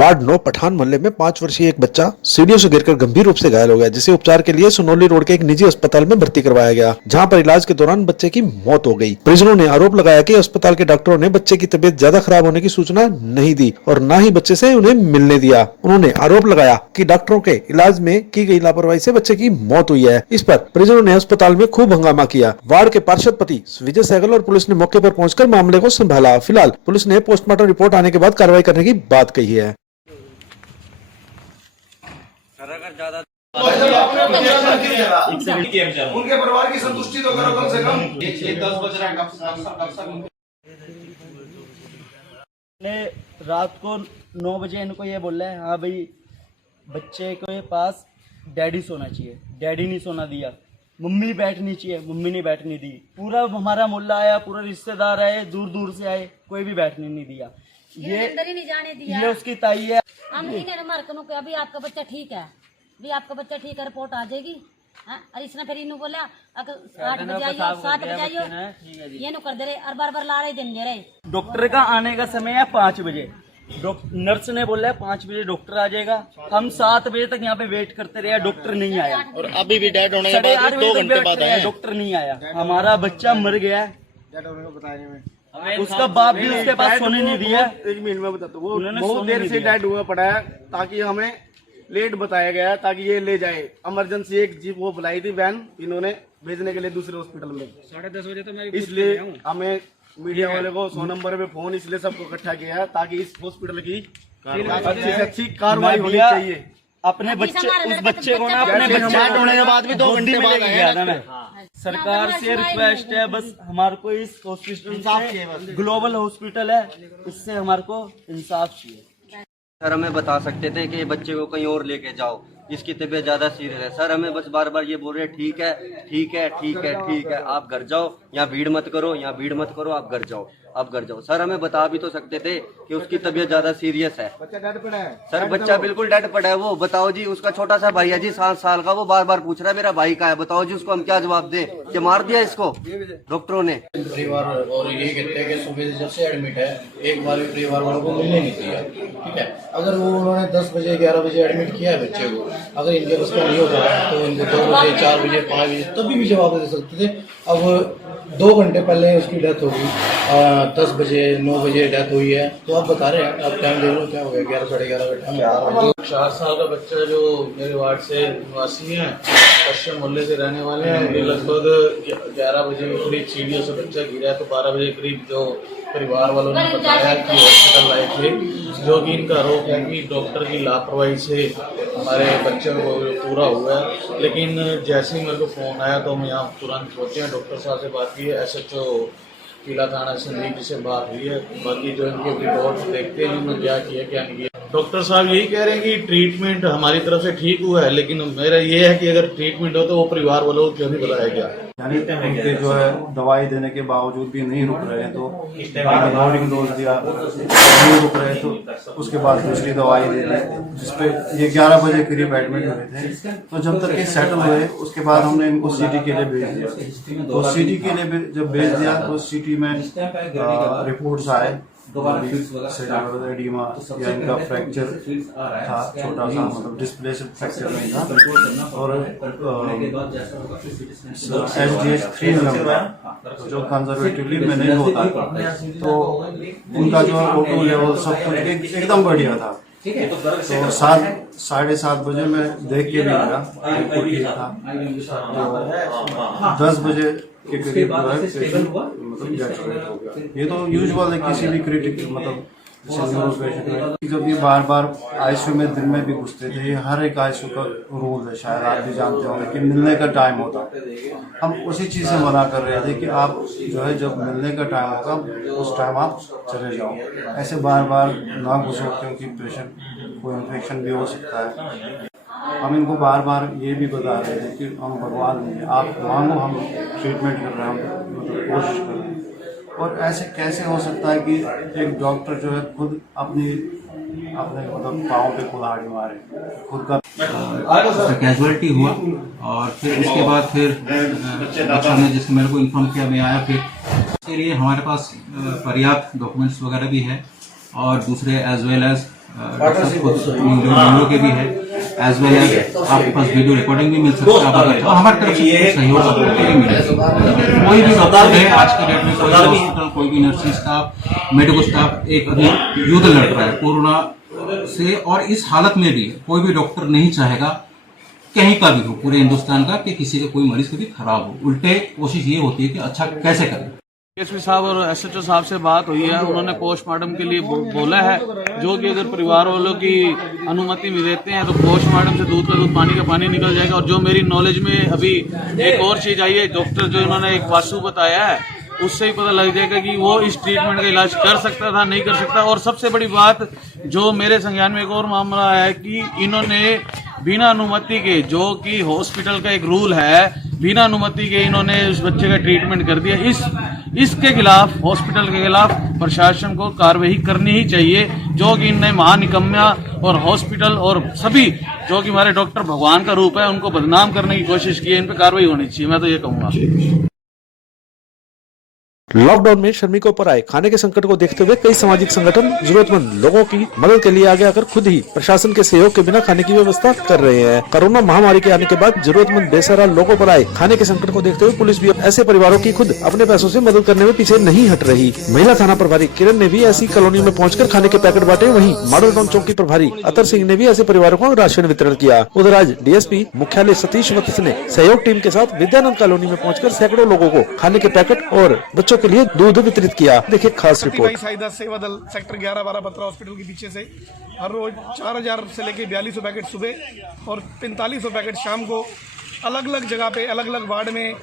Ward 9 Pathan मोहल्ले में 5 वर्षीय एक बच्चा सीढ़ियों से गिरकर गंभीर रूप से घायल हो गया, जिसे उपचार के लिए सुनौली रोड के एक निजी अस्पताल में भर्ती करवाया गया, जहां पर इलाज के दौरान बच्चे की मौत हो गई। परिजनों ने आरोप लगाया कि अस्पताल के डॉक्टरों ने बच्चे की तबीयत ज्यादा खराब होने की सूचना नहीं दी और न ही बच्चे से उन्हें मिलने दिया। उन्होंने आरोप लगाया कि डॉक्टरों के इलाज में की गई लापरवाही से बच्चे की मौत हुई है। इस पर परिजनों ने अस्पताल में खूब हंगामा किया। वार्ड के पार्षद पति विजय सहगल और पुलिस ने मौके पर पहुंचकर मामले को संभाला। फिलहाल पुलिस ने पोस्टमार्टम रिपोर्ट आने के बाद कार्रवाई करने की बात कही है। उनके परिवार की संतुष्टि तो करो कम से कम। 10 बज रहा है ने रात को 9 बजे इनको ये बोला है, हाँ भाई बच्चे के पास डैडी सोना चाहिए, डैडी नहीं सोना दिया। मम्मी बैठनी चाहिए, मम्मी नहीं बैठने दी। पूरा हमारा मोहल्ला आया, पूरा रिश्तेदार आए, दूर दूर से आए, कोई भी बैठने नहीं दिया। ये अंदर ही नहीं जाने दिया। ये उसकी ताई है। हम ठीक है मार्कनों के अभी आपका बच्चा ठीक है, अभी आपका बच्चा ठीक है, रिपोर्ट आ जाएगी। और इसने फिर इन्हों बोला अगर 8 बजे आइयो, 7 बजे आइयो, ये नु कर दे रहे और बार ला रहे, दिन दे रहे। डॉक्टर का आने का समय है 5 बजे। नर्स ने बोला है 5 बजे डॉक्टर आ जाएगा। हम 7 बजे तक यहाँ पे वेट करते रहे, डॉक्टर नहीं आया। और अभी भी डेड होने के बाद 2 घंटे बाद आया, डॉक्टर नहीं आया। हमारा बच्चा मर गया है, उसका बाप भी उसके पास सोने नहीं दिया। 1 मिनट में बताता हूँ, वो बहुत देर से डेड हुआ पड़ा है, ताकि हमें लेट बताया गया ताकि ये ले जाए। इमरजेंसी एक जीप वो बुलाई थी वैन, इन्होंने भेजने के लिए दूसरे हॉस्पिटल में। 10:30 बजे तो मैं इसलिए हमें मीडिया वाले को 100 नंबर पे फोन इसलिए सबको इकट्ठा किया है ताकि इस हॉस्पिटल की अच्छी से अच्छी कार्रवाई होनी चाहिए। अपने बच्चे, उस बच्चे को ना अपने बच्चे होने के बाद भी 2 घंटे में लेके गया था मैं। सरकार से रिक्वेस्ट है, बस हमारे को इस हॉस्पिटल से, ग्लोबल हॉस्पिटल है, इससे हमारे को इंसाफ चाहिए। सर हमें बता सकते थे कि बच्चे को कहीं और लेके जाओ, इसकी तबीयत ज्यादा सीरियस है। सर हमें बस बार बार ये बोल रहे हैं ठीक है ठीक है ठीक है ठीक है, आप घर जाओ, यहाँ भीड़ मत करो, यहाँ भीड़ मत करो, आप घर जाओ, आप घर जाओ। सर हमें बता भी तो सकते थे कि उसकी तबीयत ज्यादा सीरियस है। बच्चा डेड पड़ा है सर बच्चा बिल्कुल डेड पड़ा है। वो बताओ जी, उसका छोटा सा भाई है जी 7 साल का, वो बार बार पूछ रहा है मेरा भाई कहाँ है। बताओ जी उसको हम क्या जवाब दें कि मार दिया इसको डॉक्टरों ने। परिवार और ये कहते हैं कि सुबह से जब से एडमिट है एक बार भी परिवार वालों को मिलने नहीं दिया। ठीक है, अगर वो उन्होंने 10 बजे 11 बजे एडमिट किया है बच्चे को, अगर इनके बस का नहीं होता तो इनको 2 बजे 4 बजे 5 बजे तभी भी जवाब दे सकते थे। अब 2 घंटे पहले उसकी डेथ होगी, 10 बजे 9 बजे डेथ हुई है, तो आप बता रहे हैं, आप टाइम देख लो क्या हो गया, 11 साढ़े 11 का टाइम। 4 साल का बच्चा जो मेरे वार्ड से निवासी है, पश्चिम मोहल्ले से रहने वाले हैं, लगभग 11 बजे करीब सीढ़ियों से बच्चा गिरा है, तो 12 बजे करीब जो परिवार वालों ने बताया कि हॉस्पिटल लाए थे, जो कि इनका आरोप है कि डॉक्टर की लापरवाही से हमारे बच्चे को पूरा हुआ है। लेकिन जैसे ही मेरे को फ़ोन आया तो मैं यहाँ तुरंत पहुँचे हैं, डॉक्टर साहब से बात की है, SHO किला थाना संदीप से बात हुई है। बाकी जो इनके रिपोर्ट देखते हैं इन्होंने क्या किया क्या नहीं किया। डॉक्टर साहब यही कह रहे हैं कि ट्रीटमेंट हमारी तरफ से ठीक हुआ है, लेकिन मेरा ये है कि अगर ट्रीटमेंट हो तो वो परिवार वालों को क्यों नहीं बताया गया। यानी उनके जो है दवाई देने के बावजूद भी नहीं रुक रहे हैं, तो लोडिंग डोज दिया नहीं रुक रहे, तो उसके बाद दूसरी दवाई दे दी, जिसपे ये 11 बजे करीब एडमिट हुए थे। तो जब तक ये सेटल हुए उसके बाद हमने इनको CT के लिए भेज दिया। तो CT के लिए जब भेज दिया तो CT में रिपोर्ट्स आए, एडिमा या इनका फ्रैक्चर था छोटा सा, मतलब डिस्प्लेस्ड फ्रैक्चर नहीं था, और SDH 3 नंबर जो कंजर्वेटिवली में नहीं होता, तो उनका जो O2 लेवल सब कुछ एकदम बढ़िया था। तो 7 साढ़े 7 बजे मैं देख के भी लगा ठीक था, तो 10 बजे के करीब मतलब डेथ हो गया। ये तो यूजुअल है किसी भी क्रिटिकल मतलब पेशेंट में। जब ये बार बार ICU में दिन में भी घुसते थे, ये हर एक ICU का रूल है, शायद आप भी जानते होंगे कि मिलने का टाइम होता है। हम उसी चीज़ से मना कर रहे थे कि आप जो है जब मिलने का टाइम होगा उस टाइम आप चले जाओ, ऐसे बार बार ना घुसो, क्योंकि पेशेंट को इन्फेक्शन भी हो सकता है। हम इनको बार बार ये भी बता रहे थे कि हम भगवान नहीं है, आप मांगो, हम ट्रीटमेंट कर रहे हैं, हम मतलब कोशिश कर रहे हैं। और ऐसे कैसे हो सकता है कि एक डॉक्टर जो है खुद अपने मतलब पाँव पे कुल्हाड़ी मारे, खुद का कैजुअलिटी हुआ। और फिर उसके बाद फिर डॉक्टर ने जिसको मेरे को इन्फॉर्म किया, मैं आया। फिर इसके लिए हमारे पास पर्याप्त डॉक्यूमेंट्स वगैरह भी है, और दूसरे एज वेल एज वीडियो के भी है, एज वेल एज आपके पास वीडियो रिकॉर्डिंग भी मिल सकता है। आप अगर तो हमारे तरफ से सहयोग आपको मिलेगा। कोई भी डॉक्टर है आज के डेट में, कोई भी हॉस्पिटल, कोई भी नर्सिंग स्टाफ, मेडिकल स्टाफ एक अभी युद्ध लड़ रहा है कोरोना से, और इस हालत में भी कोई भी डॉक्टर नहीं चाहेगा कहीं का भी हो, पूरे हिंदुस्तान का, कि किसी का कोई मरीज कभी खराब हो। उल्टे कोशिश ये होती है कि अच्छा कैसे करें। एसपी साहब और एसएचओ साहब से बात हुई है, उन्होंने पोस्टमार्टम के लिए बोला है, जो कि अगर परिवार वालों की अनुमति में देते हैं तो पोस्टमार्टम से दूध का दूध, पानी का पानी निकल जाएगा। और जो मेरी नॉलेज में अभी एक और चीज आई है, डॉक्टर जो इन्होंने एक वास्तु बताया है, उससे ही पता लग जाएगा कि वो इस ट्रीटमेंट का इलाज कर सकता था, नहीं कर सकता। और सबसे बड़ी बात जो मेरे संज्ञान में एक और मामला है कि इन्होंने बिना अनुमति के, जो कि हॉस्पिटल का एक रूल है, बिना अनुमति के इन्होंने उस बच्चे का ट्रीटमेंट कर दिया। इसके खिलाफ, हॉस्पिटल के खिलाफ प्रशासन को कार्रवाई करनी ही चाहिए, जो कि इनने महानिकम्या और हॉस्पिटल और सभी जो कि हमारे डॉक्टर भगवान का रूप है, उनको बदनाम करने की कोशिश की है। इन पर कार्रवाई होनी चाहिए, मैं तो ये कहूँगा। लॉकडाउन में श्रमिकों पर आए खाने के संकट को देखते हुए कई सामाजिक संगठन जरूरतमंद लोगों की मदद के लिए आगे आकर खुद ही प्रशासन के सहयोग के बिना खाने की व्यवस्था कर रहे हैं। कोरोना महामारी के आने के बाद जरूरतमंद बेसहारा लोगों पर आए खाने के संकट को देखते हुए पुलिस भी ऐसे परिवारों की खुद अपने पैसों से मदद करने में पीछे नहीं हट रही। महिला थाना प्रभारी किरण ने भी ऐसी कॉलोनी में पहुंचकर खाने के पैकेट बांटे। वहीं मॉडल टाउन चौकी प्रभारी अतर सिंह ने भी ऐसे परिवारों को राशन वितरण किया। उधर आज डीएसपी मुख्यालय सतीश वत्स ने सहयोग टीम के साथ विद्यानंद कॉलोनी में पहुंचकर सैकड़ों लोगों को खाने के पैकेट और बच्चों के लिए दूध वितरित किया। देखिए खास रिपोर्ट। सेवा दल सेक्टर 11-12-15 हॉस्पिटल के पीछे से हर रोज 4000 से लेके 4200 पैकेट सुबह और 4500 पैकेट शाम को अलग अलग जगह पे, अलग अलग वार्ड में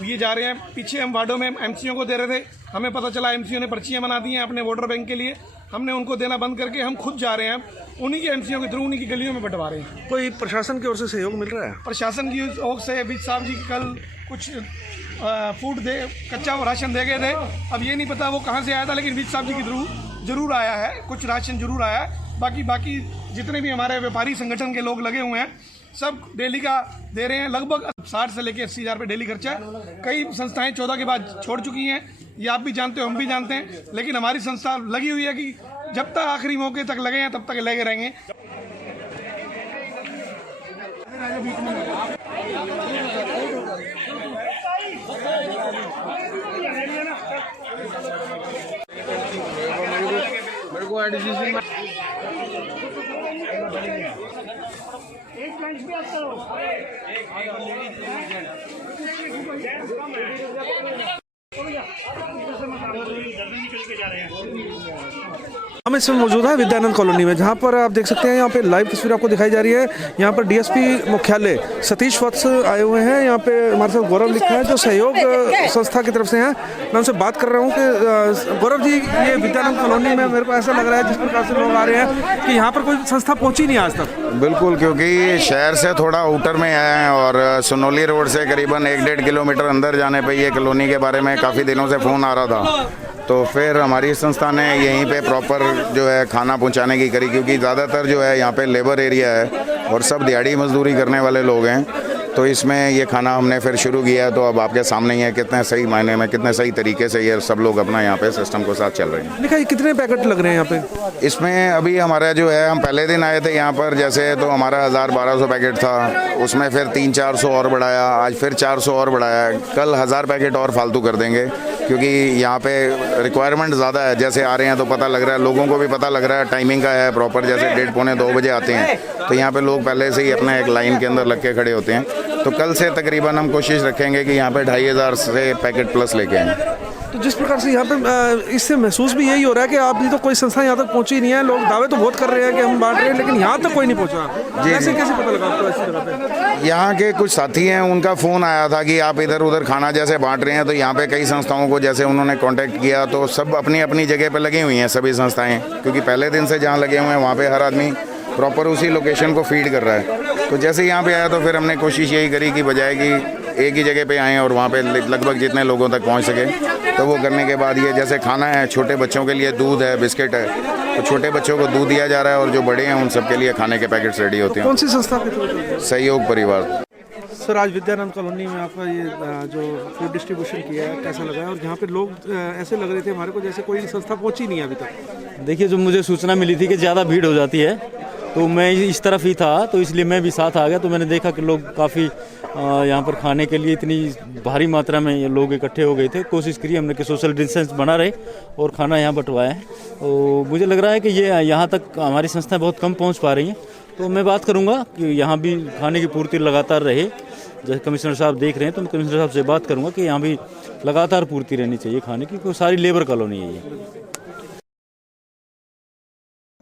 दिए जा रहे हैं। पीछे हम वार्डों में एमसीओ को दे रहे थे, हमें पता चला एमसीओ ने पर्चियां बना दी हैं अपने वोटर बैंक के लिए। हमने उनको देना बंद करके हम खुद जा रहे हैं, उन्हीं के एमसीओ के थ्रू उन्हीं की गलियों में बंटवा रहे हैं। कोई प्रशासन की ओर से सहयोग मिल रहा है? प्रशासन की ओर से विज साहब जी कल कुछ फूड दे, कच्चा राशन दे गए थे। अब ये नहीं पता वो कहाँ से आया था, लेकिन विज साहब जी के थ्रू जरूर आया है, कुछ राशन जरूर आया है। बाकी जितने भी हमारे व्यापारी संगठन के लोग लगे हुए हैं, सब डेली का दे रहे हैं। लगभग 60 से लेकर 80 हज़ार पे डेली खर्चा है। कई संस्थाएं 14 के बाद छोड़ चुकी हैं, ये आप भी जानते हो, हम भी जानते हैं, लेकिन हमारी संस्था लगी हुई है कि जब तक आखिरी मौके तक लगे हैं तब तक लगे रहेंगे। हम इस समय मौजूद है विद्यानंद कॉलोनी में, जहां पर आप देख सकते हैं, यहाँ पे लाइव तस्वीर आपको दिखाई जा रही है। यहाँ पर डीएसपी मुख्यालय सतीश वत्स आए हुए हैं। यहाँ पे हमारे साथ गौरव लिखा है, जो सहयोग संस्था की तरफ से हैं। मैं उनसे बात कर रहा हूँ कि गौरव जी, ये विद्यानंद कॉलोनी में मेरे को ऐसा लग रहा है जिस प्रकार से लोग आ रहे हैं कि यहाँ पर कोई संस्था पहुँची नहीं आज तक। बिल्कुल, क्योंकि शहर से थोड़ा आउटर में है और सुनौली रोड से करीबन 1-1.5 किलोमीटर अंदर जाने पर ये कॉलोनी के बारे में काफ़ी दिनों से फ़ोन आ रहा था। तो फिर हमारी संस्था ने यहीं पे प्रॉपर जो है खाना पहुंचाने की करी, क्योंकि ज़्यादातर जो है यहाँ पे लेबर एरिया है और सब दिहाड़ी मजदूरी करने वाले लोग हैं। तो इसमें ये खाना हमने फिर शुरू किया। तो अब आपके सामने ही है कितने सही मायने में, कितने सही तरीके से ये सब लोग अपना यहाँ पे सिस्टम को साथ चल रहे हैं। देखा, कितने पैकेट लग रहे हैं यहाँ पे? इसमें अभी हमारा जो है, हम पहले दिन आए थे यहाँ पर, जैसे तो हमारा 1000-1200 पैकेट था, उसमें फिर 300-400 और बढ़ाया, आज फिर 400 और बढ़ाया। कल 1000 पैकेट और फालतू कर देंगे, क्योंकि यहाँ पे रिक्वायरमेंट ज़्यादा है। जैसे आ रहे हैं तो पता लग रहा है, लोगों को भी पता लग रहा है, टाइमिंग का है प्रॉपर। जैसे 1:30-2 बजे आते हैं तो यहाँ पे लोग पहले से ही अपने एक लाइन के अंदर लग के खड़े होते हैं। तो कल से तकरीबन हम कोशिश रखेंगे कि यहाँ पे 2500 से पैकेट प्लस लेके आएँ। तो जिस प्रकार से यहाँ पे इससे महसूस भी यही हो रहा है कि अभी तो कोई संस्था यहाँ तक पहुँची नहीं है। लोग दावे तो बहुत कर रहे हैं कि हम बांट रहे हैं, लेकिन यहाँ तक कोई नहीं पहुँचा। जी, कैसे पता लगा आपको ऐसी जगह पे? यहाँ के कुछ साथी हैं, उनका फ़ोन आया था कि आप इधर उधर खाना जैसे बांट रहे हैं। तो यहाँ पे कई संस्थाओं को जैसे उन्होंने कांटेक्ट किया, तो सब अपनी अपनी जगह पे लगी हुई हैं सभी संस्थाएं, क्योंकि पहले दिन से जहाँ लगे हुए हैं वहाँ पे हर आदमी प्रॉपर उसी लोकेशन को फीड कर रहा है। तो जैसे यहाँ पे आया तो फिर हमने कोशिश यही करी कि बजाय कि एक ही जगह पे आएँ और वहाँ पे लगभग जितने लोगों तक पहुँच सके, तो वो करने के बाद ये जैसे खाना है, छोटे बच्चों के लिए दूध है, बिस्किट है, तो छोटे बच्चों को दूध दिया जा रहा है और जो बड़े हैं उन सब के लिए खाने के पैकेट्स रेडी होते हैं। कौन सी संस्था के थ्रू? सहयोग परिवार। सर आज विद्यानंद कॉलोनी में आपका ये जो फूड डिस्ट्रीब्यूशन किया है कैसा लगा है, और जहाँ पे लोग ऐसे लग रहे थे हमारे को जैसे कोई संस्था पहुंची नहीं है अभी तक। देखिए, जो मुझे सूचना मिली थी कि ज़्यादा भीड़ हो जाती है, तो मैं इस तरफ ही था, तो इसलिए मैं भी साथ आ गया। तो मैंने देखा कि लोग काफ़ी यहाँ पर खाने के लिए इतनी भारी मात्रा में ये लोग इकट्ठे हो गए थे। कोशिश करी हमने कि सोशल डिस्टेंस बना रहे और खाना यहाँ बंटवाया है। तो मुझे लग रहा है कि ये यहाँ तक हमारी संस्थाएं बहुत कम पहुँच पा रही हैं। तो मैं बात करूँगा कि यहाँ भी खाने की पूर्ति लगातार रहे। जैसे कमिश्नर साहब देख रहे हैं, तो मैं कमिश्नर साहब से बात करूँगा कि यहाँ भी लगातार पूर्ति रहनी चाहिए खाने की, क्योंकि सारी लेबर कॉलोनी है ये।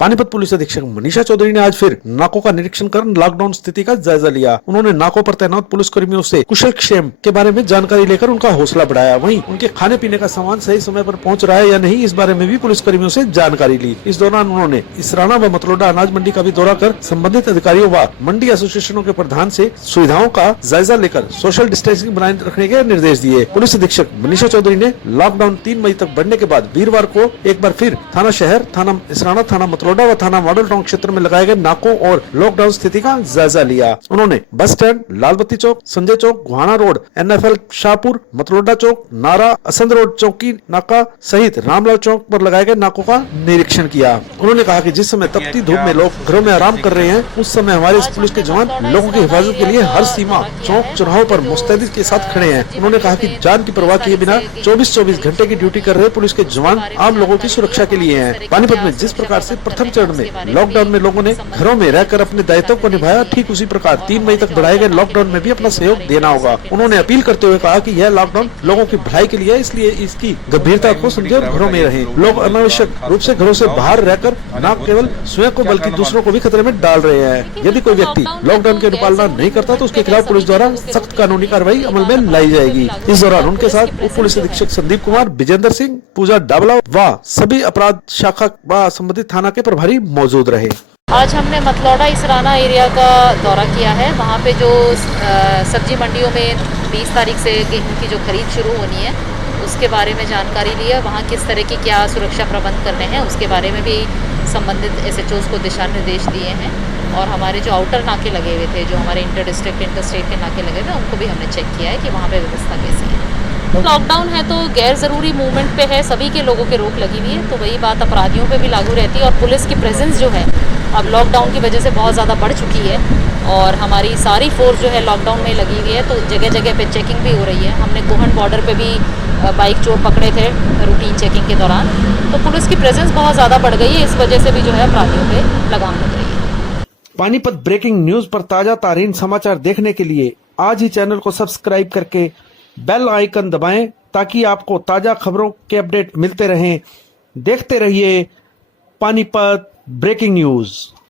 पानीपत पुलिस अधीक्षक मनीषा चौधरी ने आज फिर नाकों का निरीक्षण कर लॉकडाउन स्थिति का जायजा लिया। उन्होंने नाकों पर तैनात पुलिसकर्मियों से कुशल क्षेम के बारे में जानकारी लेकर उनका हौसला बढ़ाया। वहीं उनके खाने पीने का सामान सही समय पर पहुंच रहा है या नहीं, इस बारे में भी पुलिसकर्मियों से जानकारी ली। इस दौरान उन्होंने इसराना व मतलोडा अनाज मंडी का भी दौरा कर संबंधित अधिकारियों व मंडी एसोसिएशनों के प्रधान से सुविधाओं का जायजा लेकर सोशल डिस्टेंसिंग बनाए रखने के निर्देश दिए। पुलिस अधीक्षक मनीषा चौधरी ने लॉकडाउन 3 मई तक बढ़ने के बाद वीरवार को एक बार फिर थाना शहर, थाना इसराना, थाना मतलोडा व थाना मॉडल टाउन क्षेत्र में लगाए गए नाकों और लॉकडाउन स्थिति का जायजा लिया। उन्होंने बस स्टैंड, लालबत्ती चौक, संजय चौक, गुहाना रोड, NFL शाहपुर, मतलोडा चौक, नारा, असंद रोड चौकी नाका सहित रामलाल चौक पर लगाए गए नाकों का निरीक्षण किया। उन्होंने कहा कि जिस समय तपती धूप में लोग घरों में आराम कर रहे हैं, उस समय हमारे पुलिस के जवान लोगों की हिफाजत के लिए हर सीमा चौक चौराहों पर मुस्तैदी के साथ खड़े हैं। उन्होंने कहा कि जान की परवाह किए बिना 24-24 घंटे की ड्यूटी कर रहे पुलिस के जवान आम लोगों की सुरक्षा के लिए हैं। पानीपत में जिस प्रकार से प्रथम चरण में लॉकडाउन में लोगों ने घरों में रहकर अपने दायित्व को निभाया, ठीक उसी प्रकार 3 मई तक बढ़ाए गए लॉकडाउन में भी अपना सहयोग देना होगा। उन्होंने अपील करते हुए कहा कि यह लॉकडाउन लोगों की भलाई के लिए है, इसलिए इसकी गंभीरता को समझे और घरों में रहें। लोग अनावश्यक रूप से घरों से बाहर रहकर न केवल स्वयं को बल्कि दूसरों को भी खतरे में डाल रहे हैं। यदि कोई व्यक्ति लॉकडाउन की अनुपालना नहीं करता तो उसके खिलाफ पुलिस द्वारा सख्त कानूनी कार्रवाई अमल में लाई जाएगी। इस दौरान उनके साथ उप पुलिस अधीक्षक संदीप कुमार, विजेंद्र सिंह, पूजा डाबला व सभी अपराध शाखा व संबंधित थाना के प्रभारी मौजूद रहे। आज हमने मतलौडा इसराना एरिया का दौरा किया है। वहाँ पे जो सब्जी मंडियों में 20 तारीख से गेहूं की जो खरीद शुरू होनी है, उसके बारे में जानकारी ली है। वहाँ किस तरह की क्या सुरक्षा प्रबंध करने हैं, उसके बारे में भी संबंधित SHOs को दिशा निर्देश दिए हैं। और हमारे जो आउटर नाके लगे हुए थे, जो हमारे इंटर डिस्ट्रिक्ट, इंटर स्टेट के नाके लगे हुए, उनको भी हमने चेक किया है कि वहाँ पे व्यवस्था कैसी है। लॉकडाउन है तो गैर ज़रूरी मूवमेंट पे है, सभी के लोगों के रोक लगी हुई है, तो वही बात अपराधियों पे भी लागू रहती है। और पुलिस की प्रेजेंस जो है अब लॉकडाउन की वजह से बहुत ज़्यादा बढ़ चुकी है, और हमारी सारी फोर्स जो है लॉकडाउन में लगी हुई है, तो जगह जगह पे चेकिंग भी हो रही है। हमने गोहन बॉर्डर पे भी बाइक चोर पकड़े थे रूटीन चेकिंग के दौरान, तो पुलिस की प्रेजेंस बहुत ज़्यादा बढ़ गई है। इस वजह से भी जो है अपराधियों पे लगाम लग रही है। पानीपत ब्रेकिंग न्यूज पर ताजा तारीन समाचार देखने के लिए आज ही चैनल को सब्सक्राइब करके बेल आइकन दबाएं, ताकि आपको ताजा खबरों के अपडेट मिलते रहें। देखते रहिए पानीपत ब्रेकिंग न्यूज।